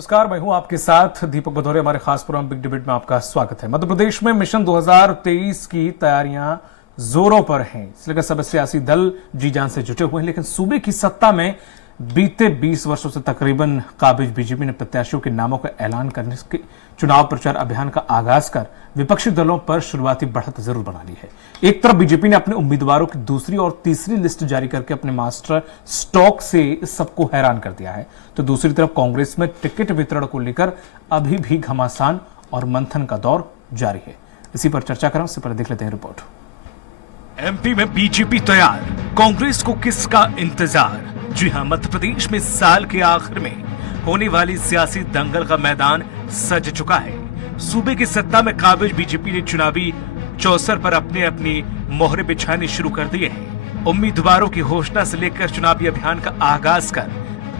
नमस्कार, मैं हूं आपके साथ दीपक भदौरिया। हमारे खास प्रोग्राम बिग डिबेट में आपका स्वागत है। मध्य प्रदेश में मिशन 2023 की तैयारियां जोरों पर हैं, इसलिए सभी सियासी दल जी जान से जुटे हुए हैं। लेकिन सूबे की सत्ता में बीते 20 वर्षों से तकरीबन काबिज बीजेपी ने प्रत्याशियों के नामों का ऐलान करने के चुनाव प्रचार अभियान का आगाज कर विपक्षी दलों पर शुरुआती बढ़त जरूर बना ली है। एक तरफ बीजेपी ने अपने उम्मीदवारों की दूसरी और तीसरी लिस्ट जारी करके अपने मास्टर स्टॉक से सबको हैरान कर दिया है, तो दूसरी तरफ कांग्रेस में टिकट वितरण को लेकर अभी भी घमासान और मंथन का दौर जारी है। इसी पर चर्चा करें, उससे पहले देख लेते हैं रिपोर्ट। एमपी में बीजेपी तैयार, कांग्रेस को किसका इंतजार? जी हां, मध्य प्रदेश में साल के आखिर में होने वाली सियासी दंगल का मैदान सज चुका है। सूबे की सत्ता में काबिज बीजेपी ने चुनावी चौसर पर अपने अपनी मोहरे बिछाने शुरू कर दिए हैं। उम्मीदवारों की घोषणा से लेकर चुनावी अभियान का आगाज कर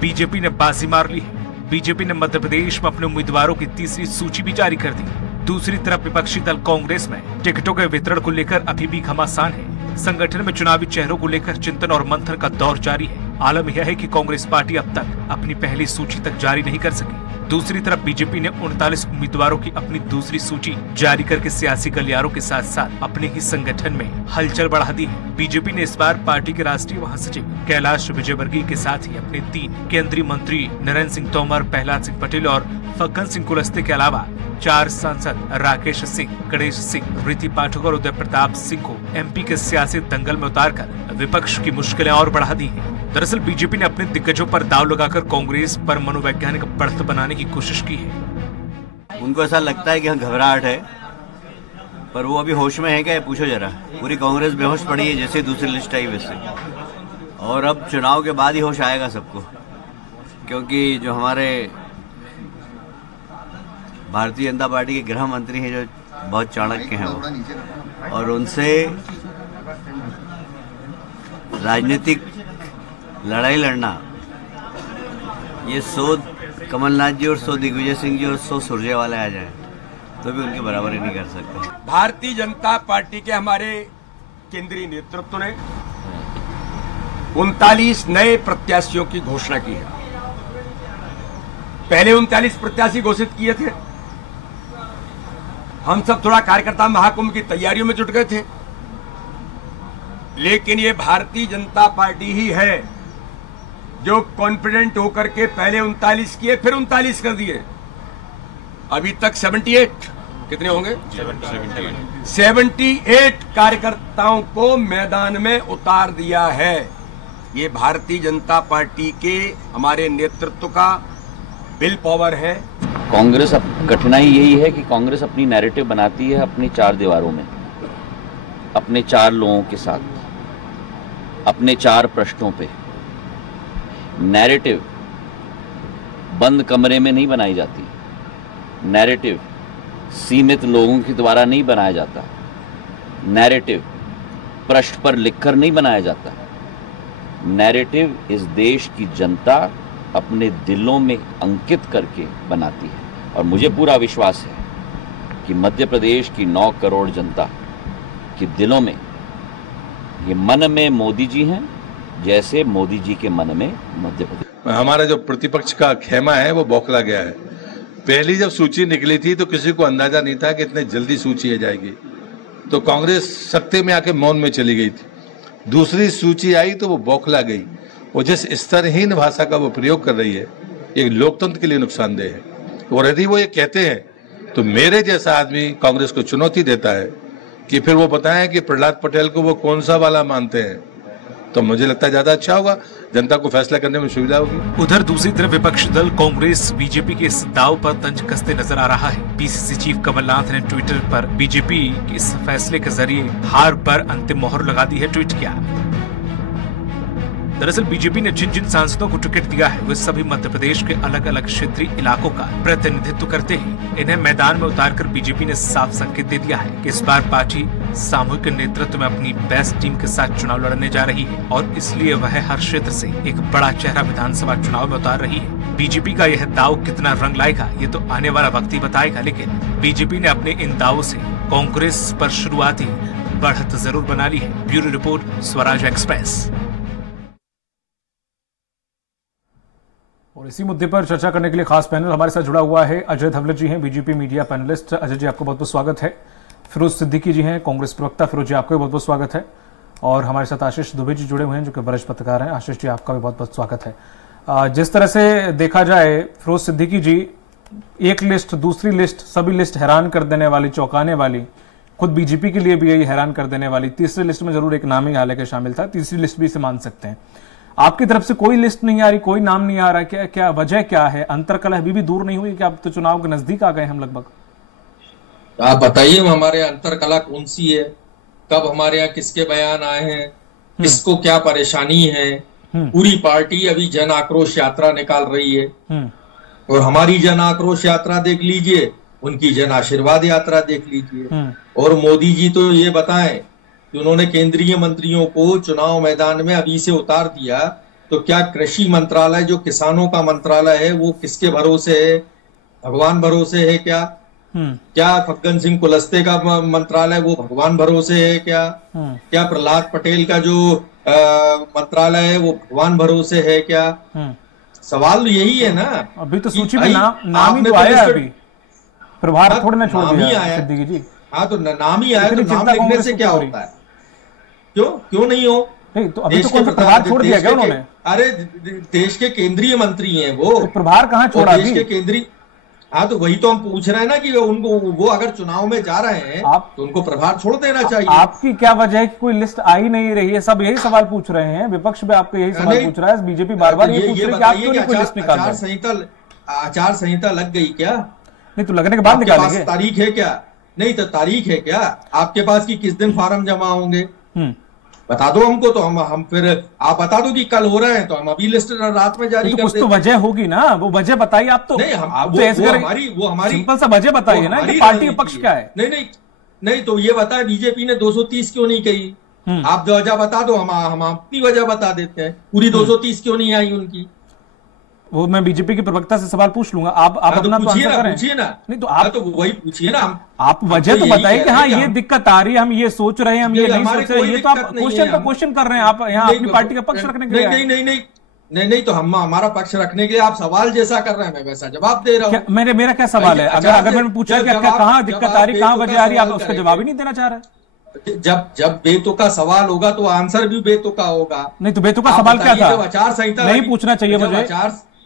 बीजेपी ने बाजी मार ली है। बीजेपी ने मध्य प्रदेश में अपने उम्मीदवारों की तीसरी सूची भी जारी कर दी। दूसरी तरफ विपक्षी दल कांग्रेस में टिकटों के वितरण को लेकर अभी भी घमासान है। संगठन में चुनावी चेहरों को लेकर चिंतन और मंथन का दौर जारी है। आलम यह है कि कांग्रेस पार्टी अब तक अपनी पहली सूची तक जारी नहीं कर सकी। दूसरी तरफ बीजेपी ने 39 उम्मीदवारों की अपनी दूसरी सूची जारी करके सियासी गलियारों के साथ साथ अपने ही संगठन में हलचल बढ़ा दी है। बीजेपी ने इस बार पार्टी के राष्ट्रीय महासचिव कैलाश विजयवर्गीय के साथ ही अपने 3 केंद्रीय मंत्री नरेंद्र सिंह तोमर, प्रहलाद सिंह पटेल और फग्गन सिंह कुलस्ते के अलावा 4 सांसद राकेश सिंह, गणेश सिंह, रीति पाठक और उदय प्रताप सिंह को एमपी के सियासी दंगल में उतारकर विपक्ष की मुश्किलें और बढ़ा दी हैं। दरअसल बीजेपी ने अपने दिग्गजों पर दाव लगाकर कांग्रेस पर मनोवैज्ञानिक बढ़त बनाने की कोशिश की है। उनको ऐसा लगता है कि घबराहट है, पर वो अभी होश में है क्या, पूछो जरा। पूरी कांग्रेस बेहोश पड़ी है, जैसे दूसरी लिस्ट आई वैसे। और अब चुनाव के बाद ही होश आएगा सबको, क्योंकि जो हमारे भारतीय जनता पार्टी के गृह मंत्री हैं, जो बहुत चाणक्य हैं वो, और उनसे राजनीतिक लड़ाई लड़ना, ये 100 कमलनाथ जी और 100 दिग्विजय सिंह जी और 100 सुरजेवाला आ जाए तो भी उनके बराबरी नहीं कर सकते। भारतीय जनता पार्टी के हमारे केंद्रीय नेतृत्व ने 39 नए प्रत्याशियों की घोषणा की है। पहले 39 प्रत्याशी घोषित किए थे। हम सब थोड़ा कार्यकर्ता महाकुंभ की तैयारियों में जुट गए थे, लेकिन ये भारतीय जनता पार्टी ही है जो कॉन्फिडेंट होकर के पहले 39 किए, फिर 39 कर दिए। अभी तक 78 कितने होंगे? 78 कार्यकर्ताओं को मैदान में उतार दिया है। ये भारतीय जनता पार्टी के हमारे नेतृत्व का विल पावर है। कांग्रेस, अब कठिनाई यही है कि कांग्रेस अपनी नैरेटिव बनाती है अपनी 4 दीवारों में, अपने 4 लोगों के साथ, अपने 4 प्रश्नों पे। नैरेटिव बंद कमरे में नहीं बनाई जाती, नैरेटिव सीमित लोगों के द्वारा नहीं बनाया जाता, नैरेटिव पृष्ठ पर लिखकर नहीं बनाया जाता। नैरेटिव इस देश की जनता अपने दिलों में अंकित करके बनाती है। और मुझे पूरा विश्वास है कि मध्य प्रदेश की 9 करोड़ जनता के दिलों में, ये मन में मोदी जी हैं जैसे मोदी जी के मन में मध्य प्रदेश। हमारा जो प्रतिपक्ष का खेमा है वो बौखला गया है। पहली जब सूची निकली थी तो किसी को अंदाजा नहीं था कि इतने जल्दी सूची आ जाएगी, तो कांग्रेस सत्ते में आके मौन में चली गई थी। दूसरी सूची आई तो वो बौखला गई। वो जिस स्तरहीन भाषा का वो प्रयोग कर रही है, ये लोकतंत्र के लिए नुकसानदेह है। और यदि वो ये कहते हैं तो मेरे जैसा आदमी कांग्रेस को चुनौती देता है कि फिर वो बताएं कि प्रहलाद पटेल को वो कौन सा वाला मानते हैं, तो मुझे लगता है ज्यादा अच्छा होगा, जनता को फैसला करने में सुविधा होगी। उधर दूसरी तरफ विपक्षी दल कांग्रेस बीजेपी के इस दाव पर तंज कसते नजर आ रहा है। पीसीसी चीफ कमलनाथ ने ट्विटर पर बीजेपी के इस फैसले के जरिए हार पर अंतिम मोहर लगा दी है, ट्वीट किया। दरअसल बीजेपी ने जिन जिन सांसदों को टिकट दिया है वे सभी मध्य प्रदेश के अलग अलग क्षेत्रीय इलाकों का प्रतिनिधित्व करते हैं। इन्हें मैदान में उतारकर बीजेपी ने साफ संकेत दे दिया है कि इस बार पार्टी सामूहिक नेतृत्व में अपनी बेस्ट टीम के साथ चुनाव लड़ने जा रही है और इसलिए वह हर क्षेत्र से एक बड़ा चेहरा विधानसभा चुनाव में उतार रही है। बीजेपी का यह दाव कितना रंग लाएगा ये तो आने वाला वक्त ही बताएगा, लेकिन बीजेपी ने अपने इन दावों से कांग्रेस पर शुरुआती बढ़त जरूर बना ली है। Bureau report, Swaraj express. और इसी मुद्दे पर चर्चा करने के लिए खास पैनल हमारे साथ जुड़ा हुआ है। अजय धवले जी हैं, BJP media panelist. Ajay ji, आपका बहुत बहुत स्वागत है। फिरोज सिद्दीकी जी हैं, कांग्रेस प्रवक्ता। फिरोज जी, आपका भी बहुत बहुत स्वागत है। और हमारे साथ आशीष दुबे जी जुड़े हुए हैं, जो कि वरिष्ठ पत्रकार हैं। आशीष जी, आपका भी बहुत बहुत स्वागत है। जिस तरह से देखा जाए, फिरोज सिद्दीकी जी, एक लिस्ट दूसरी लिस्ट, सभी लिस्ट हैरान कर देने वाली, चौंकाने वाली, खुद बीजेपी के लिए भी यही हैरान कर देने वाली। तीसरी लिस्ट में जरूर एक नाम ही हालांकि शामिल था, तीसरी लिस्ट भी इसे मान सकते हैं। आपकी तरफ से कोई लिस्ट नहीं आ रही, कोई नाम नहीं आ रहा, क्या वजह क्या है? अंतरकलह अभी भी दूर नहीं हुई कि अब तो चुनाव के नजदीक आ गए हम लगभग? आप बताइए हमारे यहाँ अंतरकलह कौन सी है? कब हमारे यहाँ किसके बयान आए हैं? किसको क्या परेशानी है? पूरी पार्टी अभी जन आक्रोश यात्रा निकाल रही है, और हमारी जन आक्रोश यात्रा देख लीजिए, उनकी जन आशीर्वाद यात्रा देख लीजिए। और मोदी जी तो ये बताएं कि उन्होंने केंद्रीय मंत्रियों को चुनाव मैदान में अभी से उतार दिया, तो क्या कृषि मंत्रालय जो किसानों का मंत्रालय है वो किसके भरोसे है? भगवान भरोसे है क्या? क्या फग्गन सिंह कुलस्ते का मंत्रालय वो भगवान भरोसे है क्या? क्या प्रहलाद पटेल का जो मंत्रालय है वो भगवान भरोसे है क्या? सवाल यही है ना। अभी तो सूची में नाम ही तो आया, अभी प्रभार थोड़ी ना छोड़ दिया सिद्दीकी जी। हाँ, तो नाम ही आया, तो नाम लिखने से क्या होता है? क्यों नहीं हो? नहीं, तो अभी तो कौन सा प्रभार छोड़ दिया क्या उन्होंने? अरे देश के केंद्रीय मंत्री हैं वो, तो प्रभार कहाँ छोड़ा? देश के केंद्रीय, हाँ तो वही तो हम पूछ रहे हैं ना कि उनको, वो अगर चुनाव में जा रहे हैं तो उनको प्रभार छोड़ देना चाहिए। आपकी क्या वजह है कि कोई लिस्ट आई नहीं रही है? सब यही सवाल पूछ रहे हैं, विपक्ष भी आपको यही सवाल पूछ रहा है, बीजेपी बार बार ये पूछ रही है कि आप क्यों नहीं कोई लिस्ट निकाल रहे? आचार संहिता लग गई क्या? नहीं, तो लगने के बाद निकालेंगे। तारीख है क्या? नहीं तो तारीख है क्या आपके पास कि किस दिन फार्म जमा होंगे? बता दो हमको, तो हम फिर आप बता दो कि कल हो रहे हैं तो हम अभी लिस्ट रात में जारी कर देंगे। कुछ तो वजह होगी ना, वो वजह बताइए आप। तो नहीं, आप तो ऐसे वो हमारी सिंपल सा वजह बताइए ना कि पार्टी का पक्ष क्या है। नहीं तो ये बताए बीजेपी ने 230 क्यों नहीं कही? आप वजह बता दो, हम अपनी वजह बता देते हैं। पूरी 230 क्यों नहीं आई उनकी? वो मैं बीजेपी के प्रवक्ता से सवाल पूछ लूंगा। आप अपना तो आंसर करें। पूछिए ना। नहीं तो आप तो वही पूछिए ना। आप वजह तो बताइए कि हाँ ये दिक्कत आ रही है, हम ये सोच रहे हैं, हम ये नहीं सोच रहे। ये तो आप क्वेश्चन कर रहे हैं, आप यहाँ अपनी पार्टी का पक्ष रखने के लिए। नहीं तो हम हमारा पक्ष रखने के लिए आप सवाल जैसा कर रहे हैं, मैं वैसा जवाब दे रहा हूँ। मेरा क्या सवाल है? अगर मैंने पूछा कि कहाँ दिक्कत आ रही, कहाँ वजह आ रही, आप उसका जवाब ही नहीं देना चाह रहे। जब बेतुका सवाल होगा तो आंसर भी बेतुका होगा। नहीं तो बेतुका सवाल क्या था? आचार संहिता नहीं पूछना चाहिए मुझे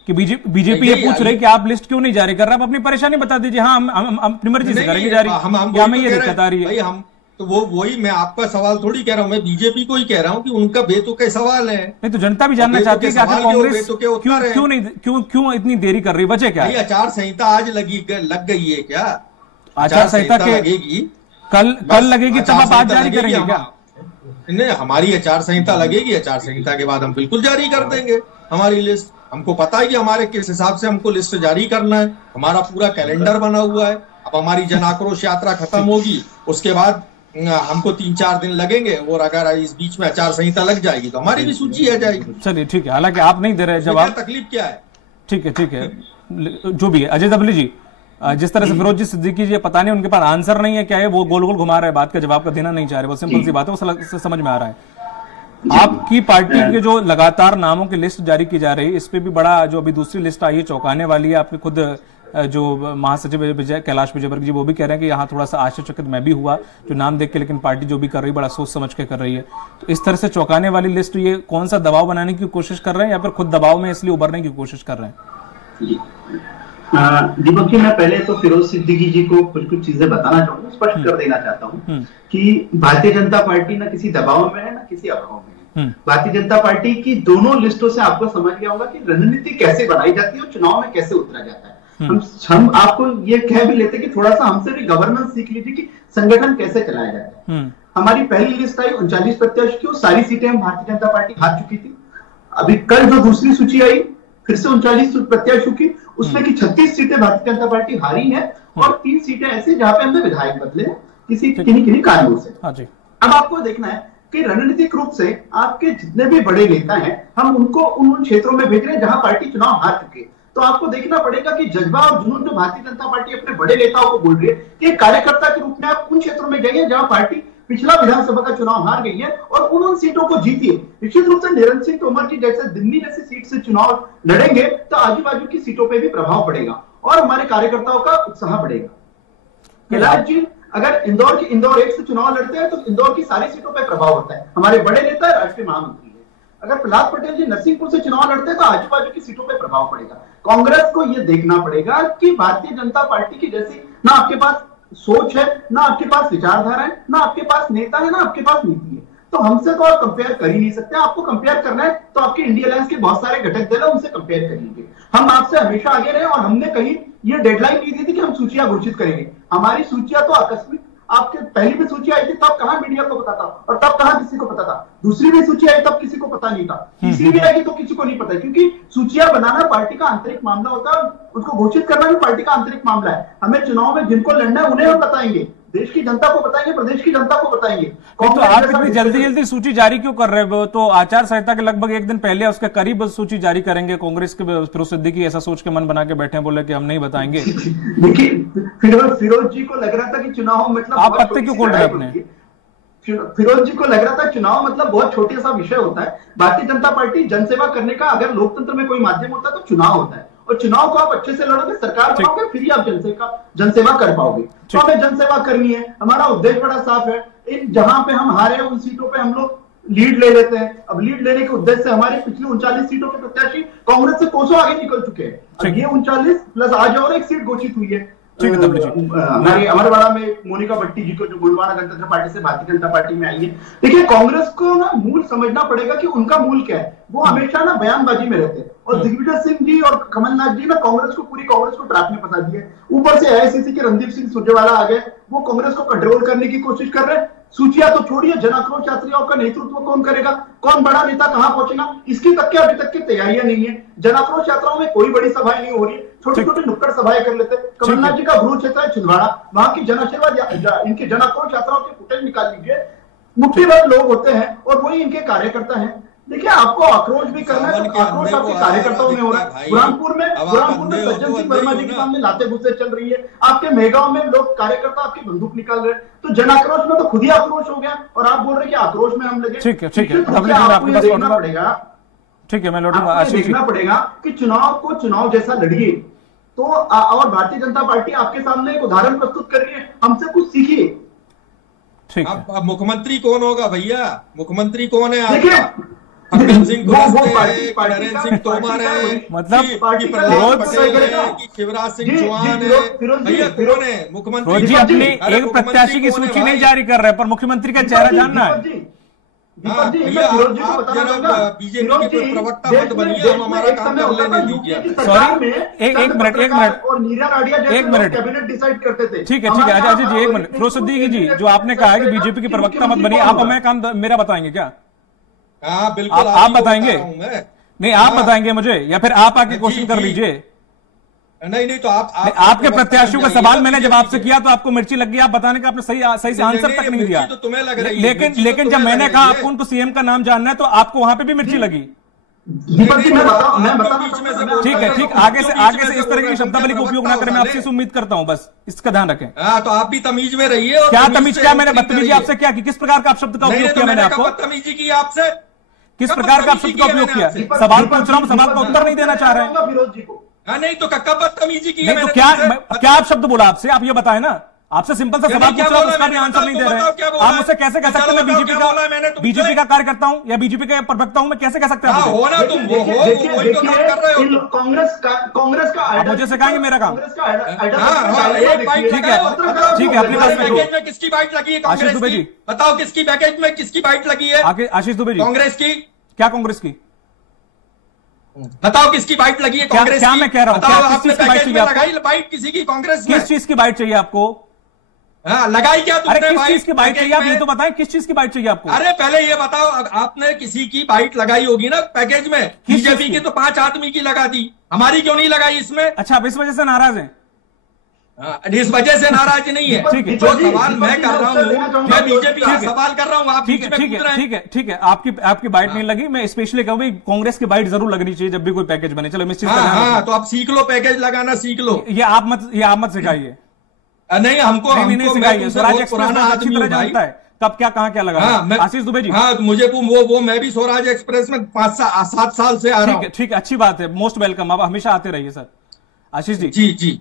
कि बीजेपी ये पूछ रही कि आप लिस्ट क्यों नहीं जारी कर रहे? आप अपनी परेशानी बता दीजिए। हाँ, हम अपनी मर्जी से करेंगे जारी, हमें ये दिक्कत आ रही है। हम तो वही मैं आपका सवाल थोड़ी कह रहा हूँ, मैं बीजेपी को ही कह रहा हूँ कि उनका बेतुके सवाल है। नहीं तो जनता भी जानना चाहती है कि आखिर कांग्रेस क्यों इतनी देरी कर रही, वजह क्या है? आचार संहिता आज लग गई है क्या? आचार संहिता लगेगी कल लगेगी, तब आप आज जारी करेंगे क्या? नहीं, हमारी आचार संहिता लगेगी, आचार संहिता के बाद हम बिल्कुल जारी कर देंगे हमारी लिस्ट। हमको पता है कि हमारे किस हिसाब से हमको लिस्ट जारी करना है, हमारा पूरा कैलेंडर बना हुआ है। अब हमारी जन आक्रोश यात्रा खत्म होगी, उसके बाद हमको 3-4 दिन लगेंगे, और अगर इस बीच में आचार संहिता लग जाएगी तो हमारी भी सूची आ जाएगी। चलिए ठीक है, हालांकि आप नहीं दे रहे जवाब, तकलीफ क्या है? ठीक है, जो भी है। अजय धवले जी, जिस तरह से फिरोज जी सिद्दीकी जी, पता नहीं उनके पास आंसर नहीं है क्या है, वो गोल गोल घुमा रहे हैं, बात का जवाब का देना नहीं चाह रहे। वो सिंपल सी बात है, वो समझ में आ रहा है। आपकी पार्टी के जो लगातार नामों की लिस्ट जारी की जा रही है, इस पे भी बड़ा जो अभी दूसरी लिस्ट आई है चौंकाने वाली है। आपके खुद जो महासचिव कैलाश विजयवर्गीय जी वो भी कह रहे हैं कि यहाँ थोड़ा सा आश्चर्यचकित मैं भी हुआ जो नाम देख के, लेकिन पार्टी जो भी कर रही है बड़ा सोच समझ के कर रही है। तो इस तरह से चौंकाने वाली लिस्ट, ये कौन सा दबाव बनाने की कोशिश कर रहे हैं या फिर खुद दबाव में इसलिए उभरने की कोशिश कर रहे हैं? दीपक जी, मैं पहले तो फिरोज सिद्दीकी जी को कुछ चीजें बताना चाहूंगा, स्पष्ट कर देना चाहता हूँ कि भारतीय जनता पार्टी ना किसी दबाव में है ना किसी अभाव में है। भारतीय जनता पार्टी की दोनों लिस्टों से आपको समझ गया होगा कि रणनीति कैसे बनाई जाती है और चुनाव में कैसे उतरा जाता है। हम आपको ये कह भी लेते कि थोड़ा सा हमसे भी गवर्नेंस सीख लीजिए कि संगठन कैसे चलाया जाता है। हमारी पहली लिस्ट आई 39 प्रत्याशी की, सारी सीटें हम भारतीय जनता पार्टी हार चुकी थी। अभी कल जो दूसरी सूची आई फिर से 39 प्रत्याशियों की, उसमें की 36 सीटें भारतीय जनता पार्टी हारी है और 3 सीटें ऐसी जहां पे हमने विधायक बदले हैं किन्हीं कारणों से। अब आपको देखना है कि रणनीतिक रूप से आपके जितने भी बड़े नेता हैं हम उनको उन क्षेत्रों में भेज रहे हैं जहां पार्टी चुनाव हार चुके। तो आपको देखना पड़ेगा कि जज्बा और जुनून जो भारतीय जनता पार्टी अपने बड़े नेताओं को बोल रही है कि कार्यकर्ता के रूप में आप उन क्षेत्रों में जाइए जहां पार्टी पिछला विधानसभा का चुनाव हार गई है और उन सीटों को जीती है। निश्चित रूप से निरंजन सिंह तोमर जी जैसे दिल्ली जैसी सीट से चुनाव लड़ेंगे तो आजू बाजू की सीटों पर भी प्रभाव पड़ेगा और हमारे कार्यकर्ताओं का उत्साह बढ़ेगा। कैलाश जी अगर इंदौर 1 से चुनाव लड़ते हैं तो इंदौर की सारी सीटों पर प्रभाव होता है। हमारे बड़े नेता राष्ट्रीय महामंत्री है। अगर प्रहलाद पटेल जी नरसिंहपुर से चुनाव लड़ते हैं तो आजू बाजू की सीटों पर प्रभाव पड़ेगा। कांग्रेस को यह देखना पड़ेगा कि भारतीय जनता पार्टी की जैसी ना आपके पास सोच है, ना आपके पास विचारधारा है, ना आपके पास नेता है, ना आपके पास नीति है। तो हमसे तो आप कंपेयर कर ही नहीं सकते। आपको कंपेयर करना है तो आपके इंडिया अलायंस के बहुत सारे घटक दल उनसे कंपेयर कर लीजिए। हम आपसे हमेशा आगे रहे और हमने कहीं ये डेडलाइन नहीं दी थी कि हम सूचियां घोषित करेंगे। हमारी सूचियां तो आकस्मिक, आपके पहली भी सूची आई थी तब कहां मीडिया को पता था और तब कहां किसी को पता था। दूसरी भी सूची आई तब किसी को पता नहीं था। तीसरी भी आएगी तो किसी को नहीं पता, क्योंकि सूचियां बनाना पार्टी का आंतरिक मामला होता है, उसको घोषित करना भी पार्टी का आंतरिक मामला है। हमें चुनाव में जिनको लड़ना है उन्हें हम बताएंगे, देश की जनता को बताएंगे, प्रदेश की जनता को बताएंगे। तो आप इतनी जल्दी सूची जारी क्यों कर रहे हो? तो आचार संहिता के लगभग एक दिन पहले उसके करीब सूची जारी करेंगे। कांग्रेस के फिरोज सिद्दीकी ऐसा सोच के मन बना के बैठे, बोले कि हम नहीं बताएंगे। देखिए फिरोज जी को लग रहा था कि चुनाव मतलब आप पत्ते क्यों खोल रहे हैं अपने? फिरोज जी को लग रहा था चुनाव मतलब बहुत छोटा सा विषय होता है। भारतीय जनता पार्टी जनसेवा करने का अगर लोकतंत्र में कोई माध्यम होता है तो चुनाव होता है, और चुनाव को आप अच्छे से लड़ोगे, सरकार बनाओगे, फिर ही आप जनसेवा कर पाओगे। तो हमें जनसेवा करनी है, हमारा उद्देश्य बड़ा साफ है। इन जहां पे हम हारे उन सीटों पे हम लोग लीड ले लेते हैं। अब लीड लेने के उद्देश्य से हमारी पिछली 39 सीटों के प्रत्याशी कांग्रेस से कोसों आगे निकल चुके हैं। अब ये 39 प्लस आज और एक सीट घोषित हुई है हमारे अमरवाड़ा में मोनिका भट्टी जी को, जो गोंडवाना गणतंत्र पार्टी से भारतीय जनता पार्टी में आई है। देखिए कांग्रेस को ना मूल समझना पड़ेगा कि उनका मूल क्या है। वो हमेशा ना बयानबाजी में रहते हैं और दिग्विजय सिंह जी और कमलनाथ जी ना पूरी कांग्रेस को ट्रैप में फंसा दिया। ऊपर से एआईसीसी के रणदीप सिंह सुरजेवाला आ गए, वो कांग्रेस को कंट्रोल करने की कोशिश कर रहे हैं। सूचियां तो छोड़िए, जन आक्रोश यात्रियों का नेतृत्व कौन करेगा, कौन बड़ा नेता कहां पहुंचेगा, इसकी तक के अभी तक की तैयारियां नहीं है। जन आक्रोश यात्राओं में कोई बड़ी सभाएं नहीं हो रही, छोटी छोटी नुक्कड़ सभाएं कर लेते। कमलनाथ जी का गुरु क्षेत्र है छिंदवाड़ा, वहां की जन आशीर्वाद इनकी जन आक्रोश यात्राओं के फुटेज निकाल लीजिए, मुट्ठी भर लोग होते हैं और वही इनके कार्यकर्ता हैं। देखिए आपको आक्रोश भी करना है तो आक्रोश आपके कार्यकर्ताओं में हो रहा है। बुरहानपुर में सज्जन सिंह वर्मा जी के सामने लाते गुस्से चल रही है। आपके मेहगांव में लोग कार्यकर्ता आपकी बंदूक निकाल रहे हैं। तो जन आक्रोश में तो खुद ही आक्रोश हो गया और आप बोल रहे हैं कि आक्रोश में हम लगे। ठीक है पड़ेगा, ठीक है मैं लौटूंगा। देखना पड़ेगा कि चुनाव को चुनाव जैसा लड़िए। तो और भारतीय जनता पार्टी आपके सामने एक उदाहरण प्रस्तुत कर रही है, हमसे कुछ सीखिए। ठीक है। अब मुख्यमंत्री कौन होगा भैया? मुख्यमंत्री कौन है देखिए हरदीप सिंह नरेंद्र सिंह तोमर है, मतलब प्रहलाद पटेल है कि शिवराज सिंह चौहान है, भैया कौन है मुख्यमंत्री? जी अपनी एक प्रत्याशी की सूची नहीं जारी कर रहे पर मुख्यमंत्री का चेहरा जानना है। भैया आप बीजेपी के प्रवक्ता मत बनिए, हम हमारा काम कर लेने दीजिए। सॉरी एक मिनट और नीरा नाडिया एक मिनट कैबिनेट डिसाइड करते थे। ठीक है अजय जी एक मिनट। फिरोज सिद्दीकी जी जो आपने कहा है कि बीजेपी के प्रवक्ता मत बनिए, आप हमें काम मेरा बताएंगे क्या? हाँ बिल्कुल आप बताएंगे? नहीं आप बताएंगे मुझे या फिर आप आके क्वेश्चन कर लीजिए? नहीं तो आपके प्रत्याशियों का सवाल मैंने जब आपसे किया तो आपको मिर्ची लग गई। आप बताने का आपने सही से आंसर तक नहीं दिया। तो तुम्हें लग रही लेकिन जब मैंने कहा आपको उनको सीएम का नाम जानना है तो आपको वहां पे भी मिर्ची लगी। ठीक है आगे से इस तरह की शब्दावली का उपयोग ना करें, मैं आपसे उम्मीद करता हूं, बस इसका ध्यान रखें। तो आप भी तमीज में रहिए। क्या तमीज? क्या मैंने बदतमीजी आपसे क्या की? किस प्रकार का आप शब्द का उपयोग किया? मैंने आपको बदतमीजी की आपसे? किस प्रकार का आप शब्द का उपयोग किया? सवाल पूछ रहा हूं, सवाल का उत्तर नहीं देना चाह रहे हैं। फिरोज जी को नहीं तो कब बदतमीजी की? नहीं तो क्या आप शब्द बोला आपसे? आप ये बताए ना, आपसे सिंपल सा सवाल पूछ रहा हूं, उसका भी आंसर नहीं दे रहे। आप मुझसे कैसे कह सकते हैं मैं बीजेपी का कार्यकर्ता हूं या बीजेपी का प्रवक्ता हूं? मैं कैसे कह सकते हैं? कांग्रेस का आप मुझे सिखाएंगे मेरा काम? ठीक है अपनी पैकेज में किसकी बाइट लगी है? आशीष दुबे जी बताओ किसकी पैकेज में किसकी बाइट लगी है? आशीष दुबे जी कांग्रेस की? क्या कांग्रेस की? बताओ किसकी बाइट लगी है कांग्रेस की? क्या मैं कह रहा हूं? आपने पैकेज में लगाई बाइट किसी की कांग्रेस में? किस चीज की बाइट चाहिए आपको? हाँ लगाई क्या तुमने? अरे किस चीज की बाइट चाहिए? आप ये तो बताएं किस चीज की बाइट चाहिए आपको? अरे पहले ये बताओ, आपने किसी की बाइट लगाई होगी ना पैकेज में? बीजेपी की तो 5 आदमी की लगा दी, हमारी क्यों नहीं लगाई इसमें? अच्छा आप इस वजह से नाराज हैं? इस वजह से नाराज नहीं है। ठीक है जो सवाल मैं कर रहा हूँ, मैं बीजेपी का सवाल कर रहा हूँ, आप ठीक है आपकी बाइट नहीं लगी। मैं स्पेशली कहूँ कांग्रेस की बाइट जरूर लगनी चाहिए जब भी कोई पैकेज बने। चलो मैं तो आप सीख लो, पैकेज लगाना सीख लो। ये आप मत सिखाइए। नहीं हमको नहीं सिखाइए। स्वराज एक्सप्रेस अच्छी तरह जानता है, कब क्या कहाँ क्या लगा? हाँ, आशीष दुबे जी। हाँ, मुझे वो मैं भी स्वराज एक्सप्रेस में 5-7 साल से आ रहा हूँ। ठीक है, अच्छी बात है, मोस्ट वेलकम, आप हमेशा आते रहिए सर। आशीष जी। जी जी।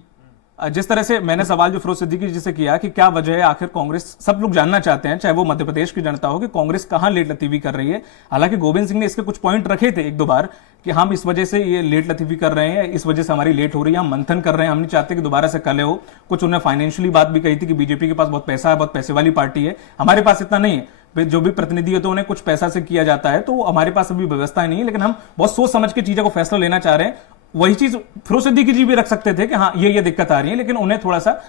जिस तरह से मैंने सवाल जो फिरोज सिद्दीकी जी से किया कि क्या वजह है आखिर कांग्रेस, सब लोग जानना चाहते हैं, चाहे वो मध्य प्रदेश की जनता हो, कि कांग्रेस कहां लेट लतीफी कर रही है। हालांकि गोविंद सिंह ने इसके कुछ पॉइंट रखे थे एक दो बार कि हम इस वजह से ये लेट लतीफी कर रहे हैं, इस वजह से हमारी लेट हो रही है, हम मंथन कर रहे हैं, हम नहीं चाहते कि दोबारा से कल हो। कुछ उन्होंने फाइनेंशियली बात भी कही थी कि बीजेपी के पास बहुत पैसा है, बहुत पैसे वाली पार्टी है, हमारे पास इतना नहीं है, जो भी प्रतिनिधि होते हैं उन्हें कुछ पैसा से किया जाता है, तो हमारे पास अभी व्यवस्था नहीं है, लेकिन हम बहुत सोच समझ के चीजों को फैसला लेना चाह रहे हैं। वही चीज फिरोज सिद्दीकी जी भी रख सकते थे कि हाँ ये दिक्कत आ रही है, लेकिन उन्हें थोड़ा सा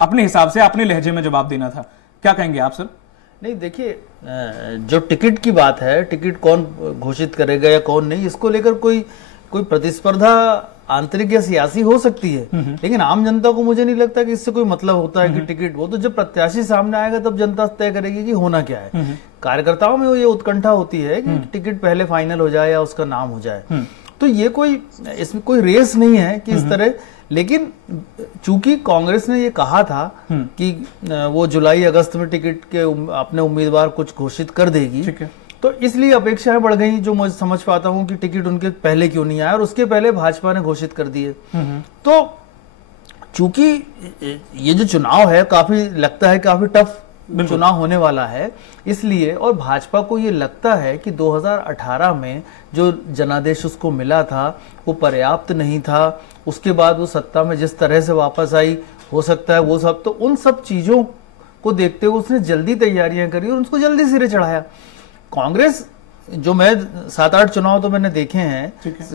अपने हिसाब से अपने लहजे में जवाब देना था। क्या कहेंगे आप सर? नहीं, देखिए, जो टिकट की बात है, टिकट कौन घोषित करेगा या कौन नहीं, इसको लेकर कोई प्रतिस्पर्धा आंतरिक या सियासी हो सकती है, लेकिन आम जनता को मुझे नहीं लगता कि इससे कोई मतलब होता है कि टिकट, वो तो जब प्रत्याशी सामने आएगा तब जनता तय करेगी कि होना क्या है। कार्यकर्ताओं में ये उत्कंठा होती है कि टिकट पहले फाइनल हो जाए या उसका नाम हो जाए, तो ये इसमें कोई रेस नहीं है कि इस तरह। लेकिन चूंकि कांग्रेस ने ये कहा था कि वो जुलाई अगस्त में टिकट के अपने उम्मीदवार कुछ घोषित कर देगी, तो इसलिए अपेक्षाएं बढ़ गई, जो मैं समझ पाता हूं कि टिकट उनके पहले क्यों नहीं आया, और उसके पहले भाजपा ने घोषित कर दिए। तो चूंकि ये जो चुनाव है काफी लगता है काफी टफ चुनाव होने वाला है, इसलिए, और भाजपा को ये लगता है कि 2018 में जो जनादेश उसको मिला था वो पर्याप्त नहीं था, उसके बाद वो सत्ता में जिस तरह से वापस आई, हो सकता है वो सब, तो उन सब चीजों को देखते हुए उसने जल्दी तैयारियां करी और उसको जल्दी सिरे चढ़ाया। कांग्रेस, जो मैं 7-8 चुनाव तो मैंने देखे हैं,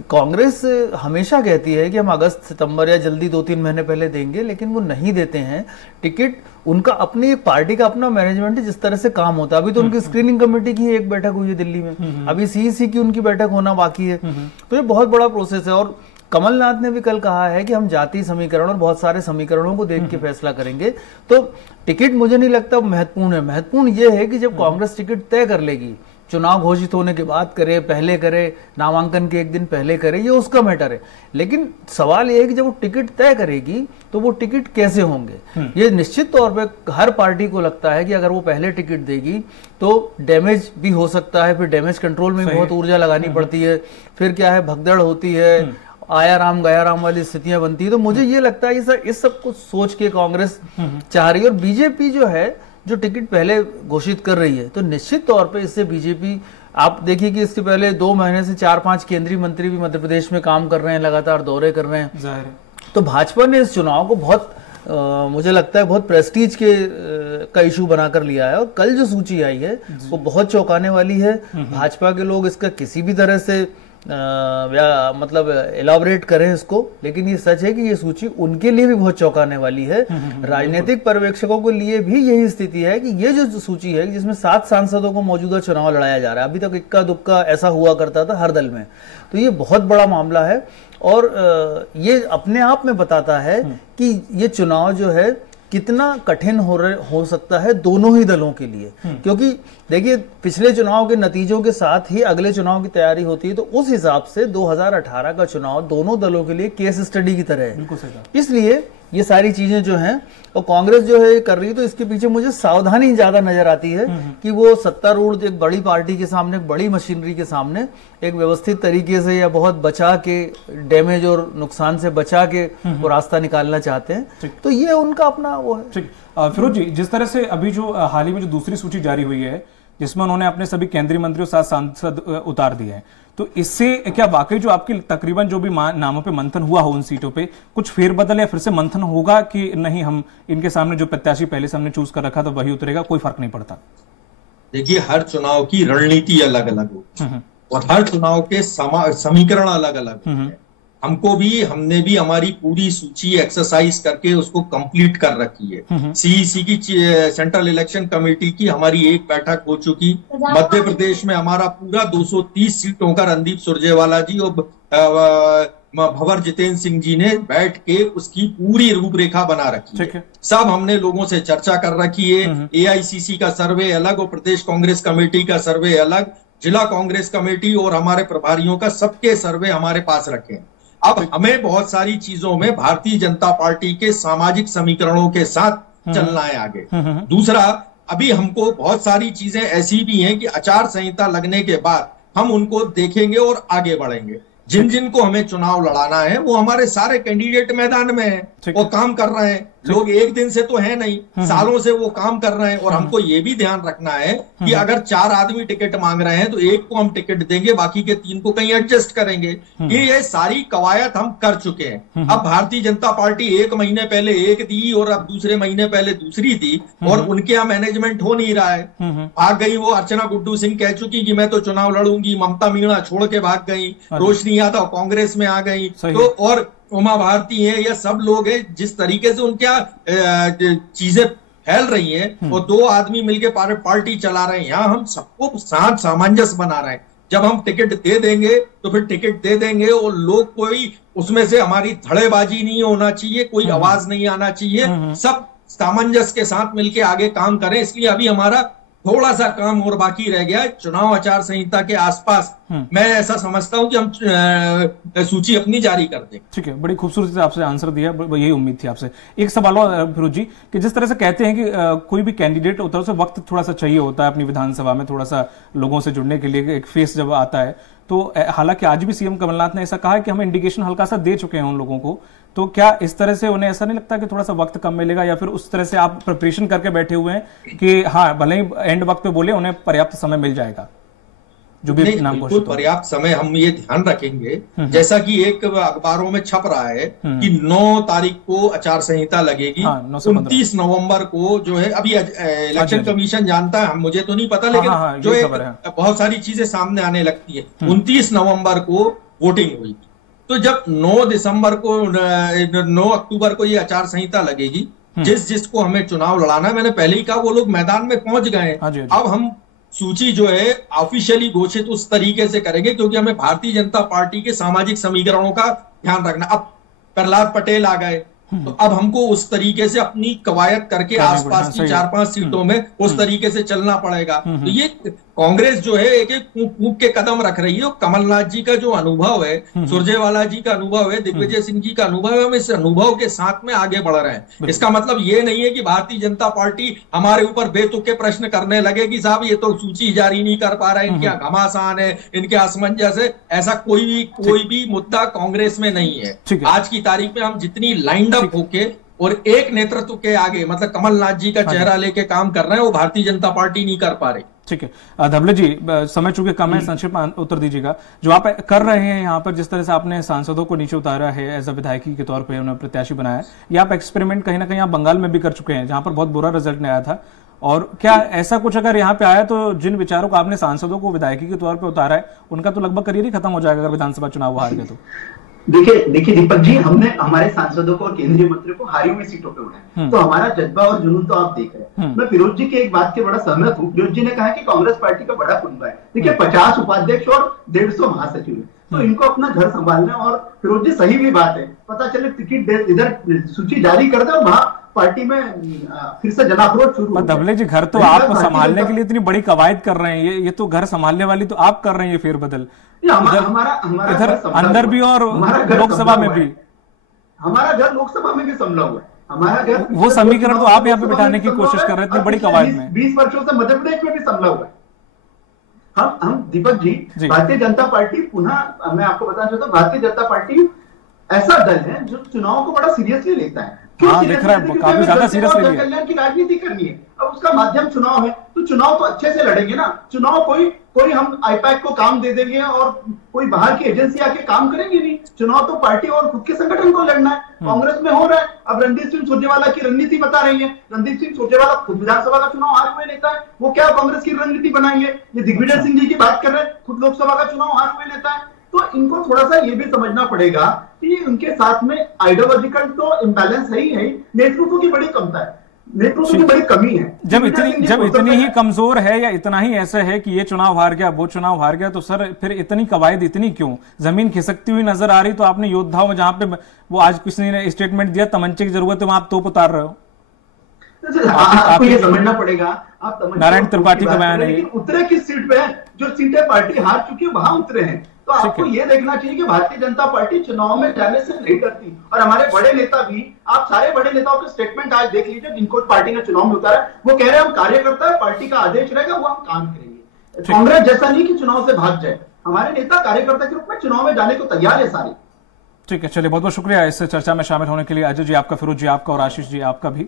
कांग्रेस हमेशा कहती है कि हम अगस्त सितंबर या जल्दी 2-3 महीने पहले देंगे, लेकिन वो नहीं देते हैं टिकट। उनका अपनी एक पार्टी का अपना मैनेजमेंट है, जिस तरह से काम होता है। अभी तो उनकी स्क्रीनिंग कमेटी की एक बैठक हुई है दिल्ली में, अभी सीईसी की उनकी बैठक होना बाकी है, तो ये बहुत बड़ा प्रोसेस है। और कमलनाथ ने भी कल कहा है कि हम जातीय समीकरण और बहुत सारे समीकरणों को देख के फैसला करेंगे। तो टिकट मुझे नहीं लगता महत्वपूर्ण है, महत्वपूर्ण ये है कि जब कांग्रेस टिकट तय कर लेगी, चुनाव घोषित होने के बाद करे, पहले करे, नामांकन के एक दिन पहले करे, ये उसका मैटर है। लेकिन सवाल ये है कि जब वो टिकट तय करेगी तो वो टिकट कैसे होंगे। ये निश्चित तौर पे हर पार्टी को लगता है कि अगर वो पहले टिकट देगी तो डैमेज भी हो सकता है, फिर डैमेज कंट्रोल में बहुत ऊर्जा लगानी पड़ती है, फिर क्या है भगदड़ होती है, आया राम गया राम वाली स्थितियां बनती है। तो मुझे ये लगता है इस सब को सोच के कांग्रेस चाह रही है। और बीजेपी जो है, जो टिकट पहले घोषित कर रही है, तो निश्चित तौर पे इससे बीजेपी, आप देखिए कि इसके पहले 2 महीने से 4-5 केंद्रीय मंत्री भी मध्य प्रदेश में काम कर रहे हैं, लगातार दौरे कर रहे हैं। तो भाजपा ने इस चुनाव को बहुत मुझे लगता है बहुत प्रेस्टीज का इशू बनाकर लिया है। और कल जो सूची आई है वो बहुत चौंकाने वाली है। भाजपा के लोग इसका किसी भी तरह से मतलब एलाबोरेट करें इसको, लेकिन ये सच है कि ये सूची उनके लिए भी बहुत चौंकाने वाली है। राजनीतिक पर्यवेक्षकों के लिए भी यही स्थिति है कि ये जो सूची है जिसमें 7 सांसदों को मौजूदा चुनाव लड़ाया जा रहा है, अभी तक इक्का दुक्का ऐसा हुआ करता था हर दल में, तो ये बहुत बड़ा मामला है। और ये अपने आप में बताता है कि ये चुनाव जो है कितना कठिन हो सकता है दोनों ही दलों के लिए। क्योंकि देखिए, पिछले चुनाव के नतीजों के साथ ही अगले चुनाव की तैयारी होती है, तो उस हिसाब से 2018 का चुनाव दोनों दलों के लिए केस स्टडी की तरह है। इसलिए ये सारी चीजें जो हैं, और कांग्रेस जो है कर रही है, तो इसके पीछे मुझे सावधानी ज्यादा नजर आती है कि वो सत्तारूढ़ एक बड़ी पार्टी के सामने, एक बड़ी मशीनरी के सामने एक व्यवस्थित तरीके से या बहुत बचा के, डैमेज और नुकसान से बचा के वो रास्ता निकालना चाहते हैं। तो ये उनका अपना वो है। ठीक, फिरोज जी, जिस तरह से अभी जो हाल ही में जो दूसरी सूची जारी हुई है, जिसमें उन्होंने अपने सभी केंद्रीय मंत्रियों 7 सांसद उतार दिए हैं, तो इससे क्या वाकई जो आपकी तकरीबन जो भी नामों पे मंथन हुआ हो उन सीटों पे कुछ फेरबदल या फिर से मंथन होगा कि नहीं, हम इनके सामने जो प्रत्याशी पहले से हमने चूज कर रखा था वही उतरेगा, कोई फर्क नहीं पड़ता? देखिए, हर चुनाव की रणनीति अलग अलग होती है और हर चुनाव के समीकरण अलग अलग होते हैं। हमने भी हमारी पूरी सूची एक्सरसाइज करके उसको कंप्लीट कर रखी है। सीईसी की सेंट्रल इलेक्शन कमेटी की हमारी एक बैठक हो चुकी। मध्य प्रदेश में हमारा पूरा 230 सीटों का रणदीप सुरजेवाला जी और भंवर जितेंद्र सिंह जी ने बैठ के उसकी पूरी रूपरेखा बना रखी है। सब हमने लोगों से चर्चा कर रखी है। एआईसीसी का सर्वे अलग और प्रदेश कांग्रेस कमेटी का सर्वे अलग, जिला कांग्रेस कमेटी और हमारे प्रभारियों का सबके सर्वे हमारे पास रखे हैं। अब हमें बहुत सारी चीजों में भारतीय जनता पार्टी के सामाजिक समीकरणों के साथ चलना है आगे। दूसरा, अभी हमको बहुत सारी चीजें ऐसी भी हैं कि आचार संहिता लगने के बाद हम उनको देखेंगे और आगे बढ़ेंगे। जिन जिन को हमें चुनाव लड़ाना है वो हमारे सारे कैंडिडेट मैदान में हैं, वो काम कर रहे हैं। लोग एक दिन से तो है नहीं, सालों से वो काम कर रहे हैं। और हमको ये भी ध्यान रखना है कि अगर 4 आदमी टिकट मांग रहे हैं तो एक को हम टिकट देंगे, बाकी के 3 को कहीं एडजस्ट करेंगे। ये सारी कवायद हम कर चुके हैं। अब भारतीय जनता पार्टी 1 महीने पहले एक दी और अब दूसरे महीने पहले दूसरी दी, और उनके यहाँ मैनेजमेंट हो नहीं रहा है। भाग गई वो अर्चना गुड्डू सिंह, कह चुकी कि मैं तो चुनाव लड़ूंगी। ममता मीणा छोड़ के भाग गई, रोशनी यादव कांग्रेस में आ गई, तो और उमा भारती है, ये सब लोग हैं। जिस तरीके से उनके चीजें फैल रही हैं, और 2 आदमी मिलकर पार्टी चला रहे हैं। यहाँ हम सबको साथ सामंजस्य बना रहे हैं। जब हम टिकट दे देंगे तो फिर टिकट दे देंगे, और लोग कोई उसमें से हमारी धड़ेबाजी नहीं होना चाहिए, कोई आवाज नहीं आना चाहिए। सब सामंजस्य के साथ मिलकर आगे काम करें। इसलिए अभी हमारा थोड़ा सा काम और बाकी रह गया है चुनाव आचार संहिता के आसपास। मैं ऐसा समझता हूं कि हम सूची अपनी जारी कर दें। ठीक है, बड़ी खूबसूरती से आपसे आंसर दिया, यही उम्मीद थी आपसे। एक सवाल और फिरोज जी, कि जिस तरह से कहते हैं कि कोई भी कैंडिडेट होता है उसे वक्त थोड़ा सा चाहिए होता है अपनी विधानसभा में थोड़ा सा लोगों से जुड़ने के लिए, एक फेस जब आता है तो हालांकि आज भी सीएम कमलनाथ ने ऐसा कहा है कि हम इंडिकेशन हल्का सा दे चुके हैं उन लोगों को, तो क्या इस तरह से उन्हें ऐसा नहीं लगता कि थोड़ा सा वक्त कम मिलेगा, या फिर उस तरह से आप प्रिपरेशन करके बैठे हुए हैं कि हाँ भले ही एंड वक्त पे बोले उन्हें पर्याप्त समय मिल जाएगा? जो भी नाम बिल्कुल पर्याप्त समय हम ये ध्यान रखेंगे, जैसा कि एक अखबारों में छप रहा है कि 9 तारीख को आचार संहिता लगेगी, 29 नवंबर को जो है, अभी इलेक्शन कमीशन जानता है, मुझे तो नहीं पता, लेकिन जो बहुत सारी चीजें सामने आने लगती है। 29 नवंबर को वोटिंग हुई, तो जब 9 अक्टूबर को ये आचार संहिता लगेगी, जिसको हमें चुनाव लड़ाना है, मैंने पहले ही कहा, वो लोग मैदान में पहुंच गए। अब हम सूची जो है ऑफिशियली घोषित उस तरीके से करेंगे, क्योंकि हमें भारतीय जनता पार्टी के सामाजिक समीकरणों का ध्यान रखना। अब प्रहलाद पटेल आ गए, तो अब हमको उस तरीके से अपनी कवायद करके आसपास की 4-5 सीटों में उस तरीके से चलना पड़ेगा। तो ये कांग्रेस जो है एक एक कूप के कदम रख रही है। कमलनाथ जी का जो अनुभव है, सुरजेवाला जी का अनुभव है, दिग्विजय सिंह जी का अनुभव है, हम इस अनुभव के साथ में आगे बढ़ रहे हैं। इसका मतलब ये नहीं है कि भारतीय जनता पार्टी हमारे ऊपर बेतुके प्रश्न करने लगे कि साहब ये तो सूची जारी नहीं कर पा रहे, इनके घमासान है, इनके असमंजस है। ऐसा कोई भी मुद्दा कांग्रेस में नहीं है। आज की तारीख में हम जितनी लाइंड अप होके और एक नेतृत्व के आगे, मतलब कमलनाथ जी का चेहरा लेके काम कर रहे हैं, वो भारतीय जनता पार्टी नहीं कर पा रही। ठीक है धवले जी, समय चूंकि कम है, संक्षिप्त में उत्तर दीजिएगा। जो आप कर रहे हैं यहाँ पर, जिस तरह से आपने सांसदों को नीचे उतारा है एज अ विधायकी के तौर पे, उन्हें प्रत्याशी बनाया है, या आप एक्सपेरिमेंट कहीं ना कहीं आप बंगाल में भी कर चुके हैं जहां पर बहुत बुरा रिजल्ट नहीं आया था, और क्या ऐसा कुछ अगर यहाँ पे आया तो जिन विचारों को आपने सांसदों को विधायकी के तौर पर उतारा है उनका तो लगभग करियर ही खत्म हो जाएगा अगर विधानसभा चुनाव हार गए तो? देखिए दीपक जी, हमने हमारे सांसदों को और केंद्रीय मंत्री को हारी हुई सीटों पे उठाया, तो हमारा जज्बा और जुनून तो आप देख रहे हैं। मैं फिरोज जी की एक बात के बड़ा सहमत हूँ। फिरोज जी ने कहा कि कांग्रेस पार्टी का बड़ा कुनबा है। देखिए 50 उपाध्यक्ष और 150 महासचिव है, तो इनको अपना घर संभालना, और फिरोज जी सही भी बात है, पता चले टिकट इधर सूची जारी कर दे और वहां पार्टी में फिर से जनाक्रोश शुरू। धवले जी, घर तो आप संभालने के लिए इतनी बड़ी कवायद कर रहे हैं, ये तो घर संभालने वाली तो आप कर रहे हैं, ये फेरबदल हमारा इधर अंदर भी और लोकसभा में भी। हमारा घर लोकसभा में भी संभला हुआ है। हमारा घर, वो समीकरण तो आप यहाँ पे बिठाने की कोशिश कर रहे थे बड़ी कवायद में। 20 वर्षों से मध्य प्रदेश में भी संभला हुआ है। हम दीपक जी, भारतीय जनता पार्टी, पुनः मैं आपको बताना चाहता हूँ, भारतीय जनता पार्टी ऐसा दल है जो चुनाव को बड़ा सीरियसली लेता है। दिख रहा है काफी ज्यादा सीरियसली लिया। कल्याण की राजनीति करनी है, अब उसका माध्यम चुनाव है, तो चुनाव तो अच्छे से लड़ेंगे ना। चुनाव कोई हम आईपैक को काम दे देंगे और कोई बाहर की एजेंसी आके काम करेंगे नहीं। चुनाव तो पार्टी और खुद के संगठन को लड़ना है। कांग्रेस में हो रहा है। अब रणदीप सिंह सुरजेवाला की रणनीति बता रही है। रणदीप सिंह सुरजेवाला खुद विधानसभा का चुनाव हारे हुए नेता है, वो क्या कांग्रेस की रणनीति बनाएंगे? ये दिग्विजय सिंह जी की बात कर रहे हैं, खुद लोकसभा का चुनाव हारे हुए नेता है। तो इनको थोड़ा सा ये भी समझना पड़ेगा कि उनके साथ में आइडियोलॉजिकल तो इम्बैलेंस है ही, नेतृत्व की बड़ी कमता है, नेतृत्व की बड़ी कमी है। जब इतनी ही कमजोर है या इतना ही ऐसा है कि ये चुनाव हार गया, वो चुनाव हार गया, तो सर फिर इतनी कवायद इतनी क्यों? जमीन खिसकती हुई नजर आ रही, तो आपने योद्धाओं में जहां पे वो आज किसी ने स्टेटमेंट दिया तमंचे की जरूरत है, वहां आप तोप उतार रहे हो। आपको ये समझना पड़ेगा, आप नारायण त्रिपाठी का बयान है, उतरे किस सीट पे है? जो सीटें पार्टी हार चुकी है वहां उतरे हैं। तो आपको ये देखना चाहिए कि भारतीय जनता पार्टी चुनाव में जाने से नहीं डरती। और हमारे बड़े नेता भी, आप सारे बड़े नेताओं के स्टेटमेंट आज देख लीजिए जिनको पार्टी ने चुनाव में उतारा, वो कह रहे हैं हम कार्यकर्ता है, पार्टी का आदेश रहेगा, वो हम काम करेंगे। कांग्रेस जैसा नहीं कि चुनाव से भाग जाए, हमारे नेता कार्यकर्ता के रूप में चुनाव में जाने को तैयार है सारे। ठीक है, चलिए बहुत बहुत शुक्रिया इस चर्चा में शामिल होने के लिए अजय जी आपका, फिरोज जी आपका और आशीष जी आपका भी।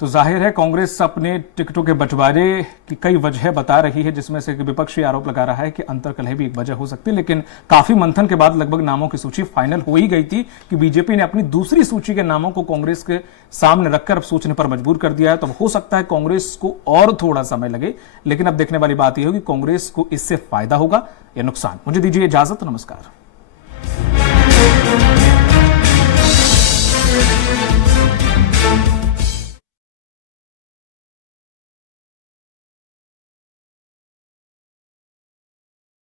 तो जाहिर है कांग्रेस अपने टिकटों के बंटवारे की कई वजह बता रही है, जिसमें से विपक्ष आरोप लगा रहा है कि अंतर्कलह भी एक वजह हो सकती है। लेकिन काफी मंथन के बाद लगभग नामों की सूची फाइनल हो ही गई थी कि बीजेपी ने अपनी दूसरी सूची के नामों को कांग्रेस के सामने रखकर अब सोचने पर मजबूर कर दिया है। तो हो सकता है कांग्रेस को और थोड़ा समय लगे, लेकिन अब देखने वाली बात यह होगी कांग्रेस को इससे फायदा होगा या नुकसान। मुझे दीजिए इजाजत, नमस्कार।